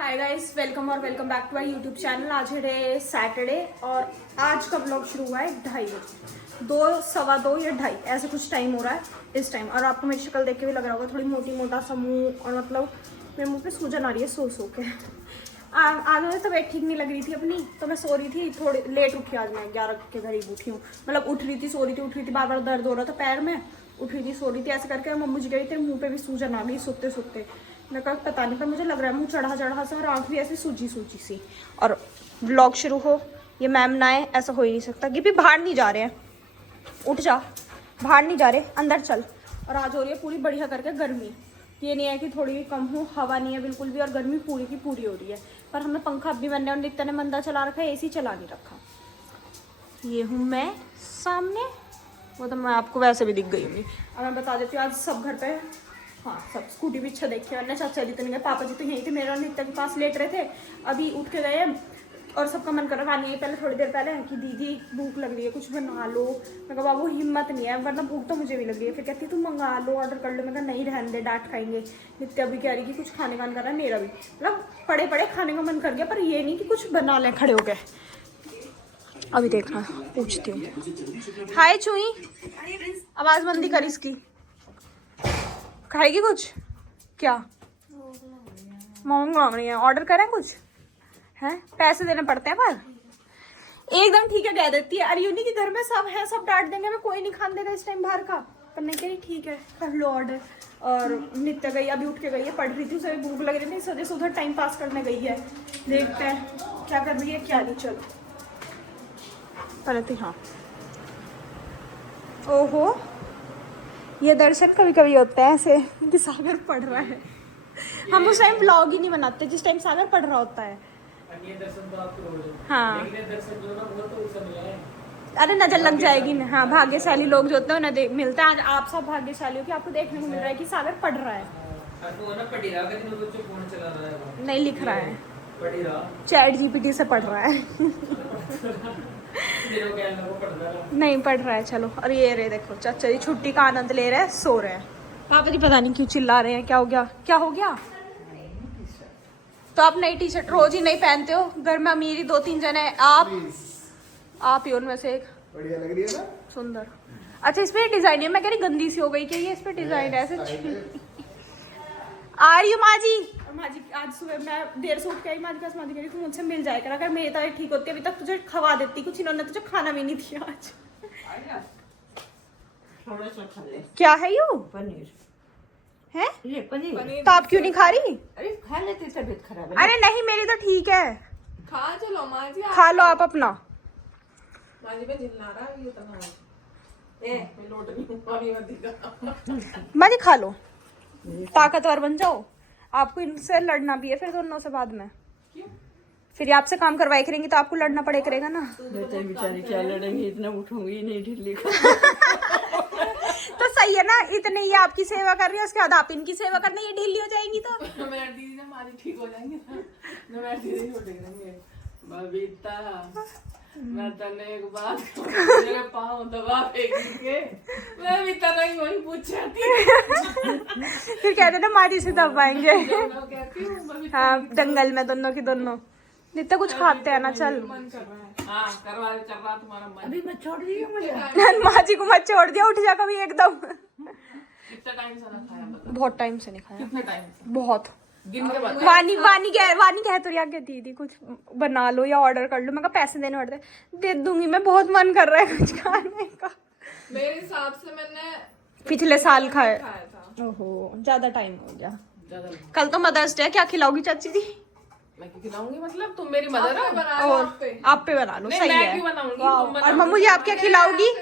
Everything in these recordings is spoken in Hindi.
हाय गाइस, वेलकम और welcome back to my YouTube channel. आज है सैटरडे और आज का ब्लॉग शुरू हुआ है 2:30 बजे, 2, सवा 2 या 2:30 ऐसे कुछ टाइम हो रहा है इस टाइम। और आपको मेरी शक्ल देख के भी लग रहा होगा थोड़ी मोटा सा मुंह, और मतलब मेरे मुंह पे सूजन आ रही है सो के। आज मुझे तबीयत ठीक नहीं लग रही थी अपनी, तो मैं सो रही थी, थोड़ी लेट उठी। आज मैं 11 के करीब उठी हूँ, मतलब उठ रही थी, सो रही थी, उठ रही थी, बार बार दर्द हो रहा था पैर में, उठ रही थी, सो रही थी, ऐसे करके मम्मी जी गई, तेरे मुँह पे भी सूजन आ गई सोते सोते। मैं कहा पता नहीं, पर मुझे लग रहा है मुँह चढ़ा सा और आँख भी ऐसी सूजी सी। और व्लॉग शुरू हो, ये मैम ना आए, ऐसा हो ही नहीं सकता। कि भी बाहर नहीं जा रहे हैं, उठ जा, बाहर नहीं जा रहे, अंदर चल। और आज हो रही है पूरी बढ़िया करके गर्मी, ये नहीं है कि थोड़ी भी कम हो, हवा नहीं है बिल्कुल भी, और गर्मी पूरी की पूरी हो रही है। पर हमें पंखा भी बनने और नित्या ने मंदा चला रखा है, एसी चला नहीं रखा। ये हूँ मैं सामने, वो तो मैं आपको वैसे भी दिख गई होंगी। और मैं बता देती हूँ आज सब घर पे, हाँ सब स्कूटी भी अच्छा देखी। और चाचा जी तो नहीं गए, पापा जी तो यहीं थे, मेरे और नित्या के पास लेट रहे थे, अभी उठ के गए। और सबका मन कर रहा खाने, पहले थोड़ी देर पहले कि दीदी भूख लग रही है कुछ बना लो। मैं कहा बाबू हिम्मत नहीं है, वरना भूख तो मुझे भी लग रही है। फिर कहती है तुम मंगा लो, ऑर्डर कर लो। मैं कहा नहीं रहने दे, डांट खाएंगे। नित्या भी कह रही कि कुछ खाने का मन कर रहा है, मेरा भी मतलब पड़े पड़े खाने का मन कर गया, पर ये नहीं कि कुछ बना लें खड़े हो गए। अभी देखना, पूछती हूँ। हाय चुई, आवाज बंदी कर इसकी। खाएगी कुछ? क्या मांग रही है? ऑर्डर करें कुछ? हैं पैसे देने पड़ते हैं, पर एकदम ठीक है कह देती है। अरे यूनी के घर में सब है, सब डांट देंगे, मैं कोई नहीं खाने देगा इस टाइम बाहर का। पर नहीं कह रही ठीक है कर लो ऑर्डर। और नित्य गई, अभी उठ के गई है, पढ़ रही थी, उसे भी भूख लग रही थी, इस वजह से उधर टाइम पास करने गई है। देखते हैं क्या कर रही है क्या नहीं। चलो पढ़ती। हाँ ओहो, ये दर्शन कभी कभी होता है ऐसे कि सागर पढ़ रहा है। हम उस टाइम ब्लॉग ही नहीं बनाते जिस टाइम सागर पढ़ रहा होता है। हाँ अरे नजर लग जाएगी ना। हाँ भाग्यशाली लोग जो होते हैं उन्हें मिलता है। आज आप सब भाग्यशाली हो कि आपको देखने को मिल रहा है कि सागर पढ़ रहा है। नहीं लिख रहा है, चैट जीपीटी से पढ़ रहा है। नहीं पढ़ रहा है। चलो। और ये रे देखो चाचा जी छुट्टी का आनंद ले रहे हैं, सो रहे हैं। पापा जी पता नहीं क्यों चिल्ला रहे हैं, क्या हो गया? क्या हो गया? तो आप नई टी शर्ट रोज ही नहीं पहनते हो, घर में अमीरी 2-3 जने, आप ही उनमें से एक। बढ़िया लग रही है ना, सुंदर। अच्छा इस पे डिजाइन है, मैं कह रही गंदी सी हो गई क्या ये? इस पे डिजाइन है ऐसे। आ रही हूँ माँ जी। और माँ जी आज सुबह मैं देर से उठ के आई, माँ जी पास, माँ जी कह रही तू मुझसे मिल जाए कर, अगर मेरी तबीयत ठीक होती अभी तक तुझे खवा देती कुछ, इन्होंने तुझे खाना भी नहीं दिया आज। क्या है यू? पनीर है ये पनीर। तो आप क्यों नहीं खा रही? अरे खा लेते, तबीयत खराब है। अरे नहीं मेरी तो ठीक है, खा चलो माँ जी, खा लो आप अपना। माँ जी पे जितना रहा है ये तना मैं लौट रही हूँ अभी मत दिखा। माँ जी खा लो, ताकतवर बन जाओ। आपको इनसे लड़ना भी है फिर दोनों से बाद में। क्यों? फिर ये आपसे काम करवाए करेंगी तो आपको लड़ना पड़े करेगा ना। बेटे बेचारी क्या लड़ेंगे, इतना उठूंगी नहीं ढिल्ली का। तो सही है ना, इतने ये आपकी सेवा कर रही है, उसके बाद आप इनकी सेवा करने ये ढीली हो जाएंगी। तो मेरी दीदी ना माँ जी ठीक हो जाएंगे ना, मेरी दीदी हो जाएंगे। बबीता मैं तने एक बात कहूं, मेरे पाँव दबा फेंकेंगे, मैं भी तना ही वही पूछा थी। फिर कहते ना माँ जी से दबाएंगे। कहती हूँ बबीता हाँ दंगल में दोनों की दोनों। जितना कुछ खाते हैं ना। चल मन कर रहा है। हाँ करवा चल रहा तुम्हारा मन। अभी मैं छोड़ रही हूँ मुझे। माँ जी को मत छोड़ दिया, उठ जा कभी एकदम। कितना टाइम से ना खाया बता? बहुत टाइम से नहीं खाया। कितने टाइम से? बहुत। दिन के बाद? वानी कह तो रिया कहती थी कुछ बना लो या ऑर्डर कर लो। मैं कहा पैसे देने पड़ते, दे दूंगी मैं, बहुत मन कर रहा है कुछ खाने का। मेरे हिसाब से मैंने पिछले साल खाया था। ओहो ज्यादा टाइम हो गया। ज्यादा कल तो मदर्स डे, क्या खिलाओगी चाची जी? मैं क्यों खिलाऊंगी, मतलब तुम मेरी मदर हो। और आप पे बना लो। नहीं, सही मैं है। क्यों बनाऊंगी, वाह। तुम और मम्मू जी आप क्या खिलाओगी?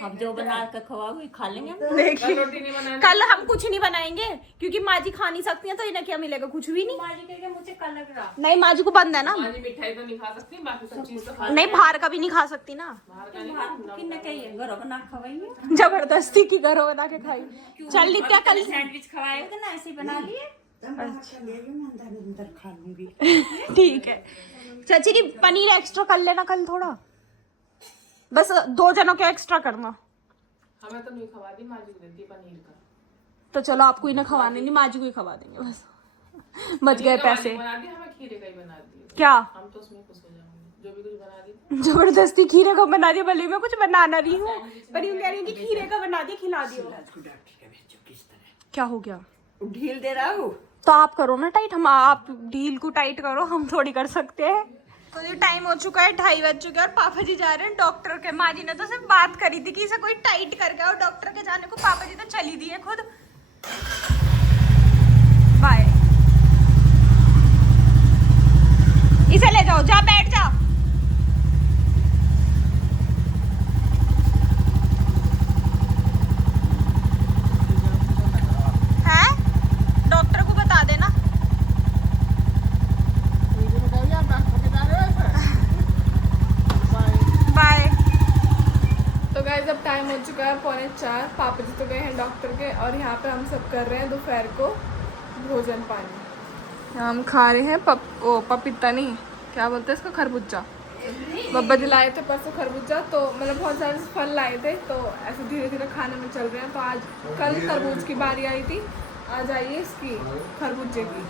हम जो बना कर खवाओगे खा लेंगे हम। देखिए रोटी नहीं बनानी। कल हम कुछ नहीं बनाएंगे क्योंकि माँ जी खा नहीं सकती हैं, तो इन्हें क्या मिलेगा? कुछ भी नहीं। माँ जी कहेंगे मुझे कल लग रहा। नहीं माँ जी को बंद है ना। माँ जी मिठाई तो नहीं खा सकती, बाकी सब चीज तो खा नहीं बाहर का भी नहीं खा सकती ना, बाहर का नहीं। किन्ने कहिए घर बना खवाएंगे। जबरदस्ती की घरों बना के खाई। चल नित्या कल सैंडविच खवाएगा ना, ऐसे ही बना लिए। अंदर खा लूंगी। ठीक है चाची जी, पनीर एक्स्ट्रा कर लेना कल थोड़ा, बस 2 जनों के एक्स्ट्रा करना। हमें तो नहीं खवा दी, माँ जी को देती पनीर का। तो चलो आपको ही ना खवाने, नहीं माँ जी को ही खवा देंगे बस। बच गए पैसे। बना दी, हमें खीरे का ही बना दिए, क्या हम तो उसमें खुश हो जाएंगे। जो भी कुछ बना दी जबरदस्ती खीरे का बना दिया, भले मैं कुछ बना ना रही हूँ, पर यूं कह रही हूँ कि खीरे का बना दिया, खिला दियो। क्या हो गया? ढील दे रहा हूँ। तो आप करो ना टाइट, हम आप ढील को टाइट करो, हम थोड़ी कर सकते हैं। तो ये टाइम हो चुका है, 2:30 बज चुके हैं और पापा जी जा रहे हैं डॉक्टर के। माँ जी ने तो सिर्फ बात करी थी कि इसे कोई टाइट करके और डॉक्टर के जाने को पापा जी तो चली दिए खुद। बाय। इसे ले जाओ, जा बैठ जा। है डॉक्टर को बता देना। बाय। तो गाइस अब टाइम हो चुका है 3:45। पापा जी तो गए हैं डॉक्टर के और यहाँ पे हम सब कर रहे हैं दोपहर को भोजन पानी। हम खा रहे हैं पपीता नहीं, क्या बोलते हैं इसको, खरबूजा। बब्बा जी लाए थे परसों खरबूजा, तो मतलब बहुत सारे फल लाए थे, तो ऐसे धीरे धीरे खाने में चल रहे हैं। तो आज कल तरबूज की बारी आई थी, आज आई है इसकी खरबूजे की।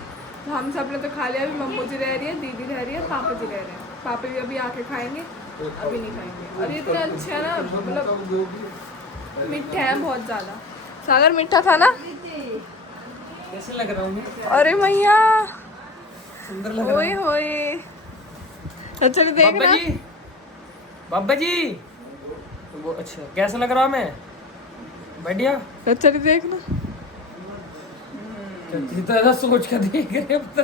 तो हम सब ने तो खा लिया। अभी मम्मू जी रह रही है, दीदी रह रही है, पापा जी रह रहे हैं। पापा जी अभी आके खाएंगे, अभी नहीं खाएंगे। और ये इतना अच्छा है ना, मतलब मीठा है बहुत ज़्यादा। सागर मीठा था ना? कैसे लग रहा हूँ मैं? अरे मैया सुंदर लग रहा ओए होए। अच्छा हूँ। देख बाबा ना। जी, बाबा जी, वो अच्छा कैसा लग रहा हूँ मैं? बढ़िया। अच्छा देख ना। ये तो ऐसा सोच कर देख रहे हो, पता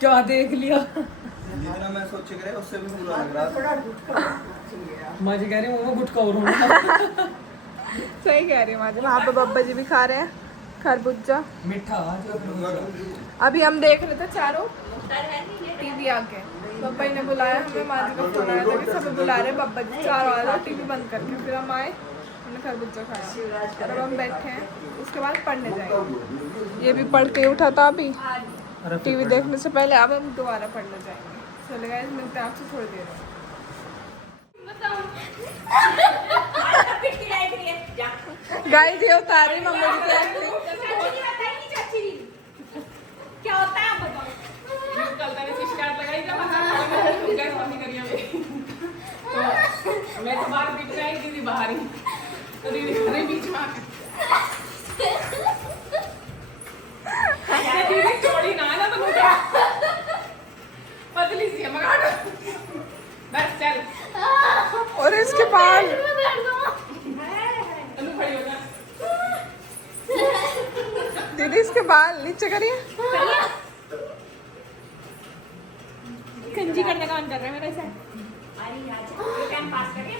क्या देख लिया। जितना मैं सोच के रहे उससे भी बुरा लग रहा था। माँ जी कह रही हूँ वो गुटका और होना। सही कह रही है माँ जी। वहाँ पे बब्बा जी भी खा रहे हैं खरबूजा मीठा अभी हम देख रहे थे चारों टीवी आके। बब्बा जी ने बुलाया हमें, माँ जी का फोन आया था कि सब बुला रहे हैं, बब्बा जी चारों आए थे टीवी बंद करके। फिर हम आए, हमने खरबूजा खाया और अब हम बैठे हैं। उसके बाद पढ़ने जाएंगे। ये भी पढ़ के उठा था अभी टीवी देखने से पहले। अब हम दोबारा पढ़ने जाएंगे। चले गाइस, मिलते हैं आपसे थोड़ी देर में। गाइस ये उतार रही मम्मी जी की एक्टिंग। क्या होता है आप बताओ। कल मैंने स्टार्ट लगाई जब मैं गैस बंद करी हमें। तो मैं तो बाहर दिख रही दीदी बाहर ही, तो दीदी अरे बीच में आके दीदी चौड़ी ना ना तो क्या पतली सी है मगर बस चल। और इसके बाल अनु खड़ी हो जा। दीदी इसके बाल नीचे करिए। कंजी करने का मन कर रहा है मेरा ऐसा। टाइम पास करिए।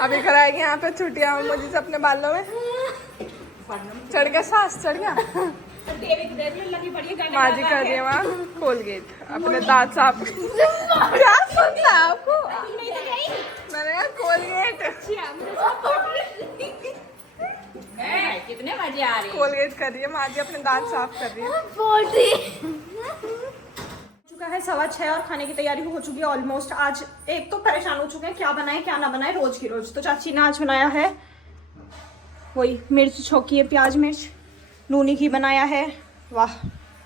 अभी कराएगी यहाँ पे छुट्टियाँ मुझे से अपने बालों में। चढ़ गया, सांस चढ़ गया। माँ जी कर रही है वहाँ कोलगेट, अपने दांत साफ। क्या सुनता है आपको? मैंने कहा कोलगेट। कितने मजे आ रहे हैं। कोलगेट कर रही है माँ जी, अपने दांत साफ कर रही है। चुका है 6:15 और खाने की तैयारी हो चुकी है ऑलमोस्ट। आज एक तो परेशान हो चुके हैं क्या बनाए क्या ना बनाए रोज की रोज। तो चाची ने आज बनाया है वही मिर्च छौकी है, प्याज मिर्च नूनी घी बनाया है, वाह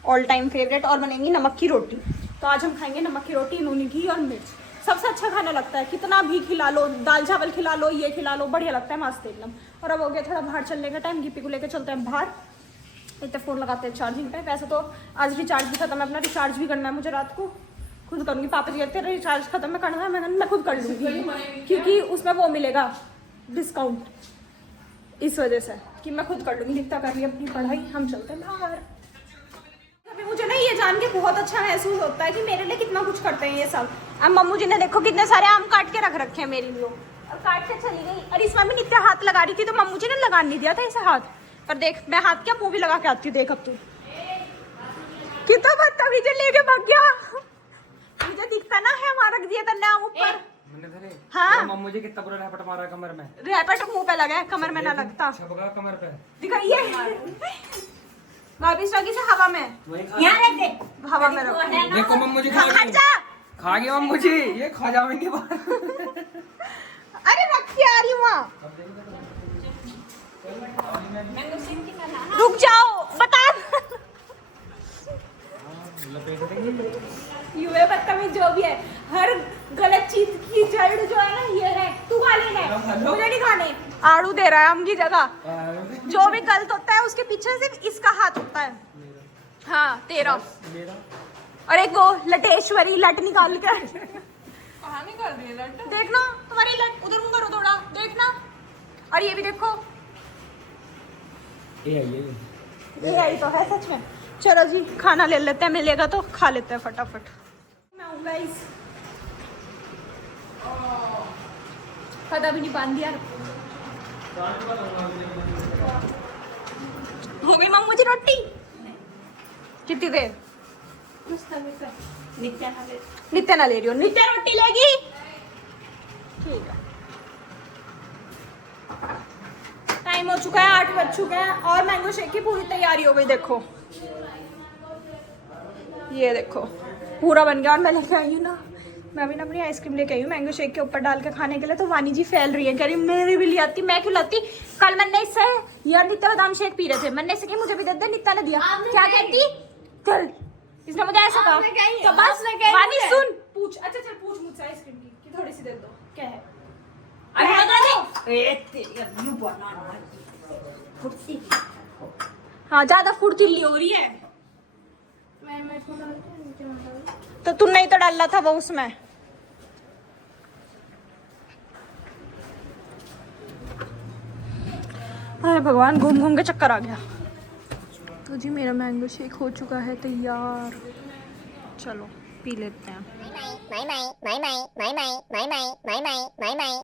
ऑल टाइम फेवरेट। और बनेंगी नमक की रोटी। तो आज हम खाएंगे नमक की रोटी, नूनी घी और मिर्च। सबसे अच्छा खाना लगता है, कितना भी खिला लो, दाल चावल खिला लो, ये खिला लो, बढ़िया लगता है मस्त एकदम। और अब हो गया थोड़ा बाहर चलने का टाइम, गिप्पी को लेकर चलते हैं बाहर। इतने फ़ोन लगाते हैं चार्जिंग पे। वैसे तो आज रिचार्ज भी खत्म है, अपना रिचार्ज भी करना है मुझे, रात को खुद करूँगी। पापा जी कहते हैं रिचार्ज खत्म है करना है, मैं खुद कर लूँगी क्योंकि उसमें वो मिलेगा डिस्काउंट, इस वजह से कि मैं खुद कर लूँगी। लिखता कर ली अपनी पढ़ाई, हम चलते हैं बाहर। अभी मुझे ना ये जान के बहुत अच्छा महसूस होता है कि मेरे लिए कितना कुछ करते हैं ये सब। अब मम्मू जी ने देखो कितने सारे आम काट के रख रखे हैं मेरे लिए, और काट के चली गई। और इसमें भी नित्य हाथ लगा रही थी तो मम्मू जी ने लगा नहीं दिया था इसे हाथ। पर देख मैं हाथ क्या मुँह भी लगा के आती हूँ। देख अब तू कितना बदतमीज लेके भाग गया। मुझे दिखता ना है वहाँ रख दिया था नाम ऊपर। हाँ मुझे कितना बुरा रैपट मारा कमर में। रैपट मुंह पे लगा है, कमर में ना लगता। छपका कमर पे दिखाइए वापिस लगी से हवा में, यहाँ रख दे। हवा में रखो। देखो मम्मू जी हट जा। खा गए मम्मू जी, ये खा जाएंगे बाहर। अरे रख के आ रही हूँ वहाँ। मैं आड़ू दे रहा है हम की जगह। जो भी गलत होता है उसके पीछे सिर्फ इसका हाथ होता है। हाँ तेरा। मेरा और एक वो लटेश्वरी लट निकाल कर कहाँ निकाल रही है लड्डू? देखना तुम्हारी लट उधर मुंह करो थोड़ा देखना। और ये भी देखो ये आई तो है सच में। चलो जी खाना ले लेते हैं, मिलेगा तो खा लेते हैं फटाफट। मैं हूँ गाइस, पता भी नहीं बांध दिया। हो गई मामू जी रोटी? कितनी देर? नित्या ना ले रही हो? नित्या रोटी लेगी? ठीक है। टाइम हो चुका है, 8 बज चुके हैं और मैंगो शेक की पूरी तैयारी हो गई। देखो ये देखो पूरा बन गया। और मैं लेके आई हूँ ना, मैं भी ना अपनी आइसक्रीम लेके आई हूँ मैंगो शेक के ऊपर डाल के खाने के लिए। तो वानी जी फैल रही है, कह रही मेरी भी ले आती, मैं क्यों लाती। कल मैंने इससे यार नित्या बादाम शेक पी रहे थे, मैंने इससे कि मुझे भी दे दे, नित्या ने दिया। क्या कहती चल, इसने मुझे ऐसा कहा तो बस वानी सुन पूछ। अच्छा चल पूछ मुझसे आइसक्रीम की कि थोड़ी सी दे दो, क्या है? हाँ ज्यादा फुर्तीली हो रही है। तो तुमने ही तो डाला था वो उसमें। अरे भगवान घूम घूम के चक्कर आ गया। तो जी मेरा मैंगो शेक हो चुका है तैयार, चलो पी लेते हैं।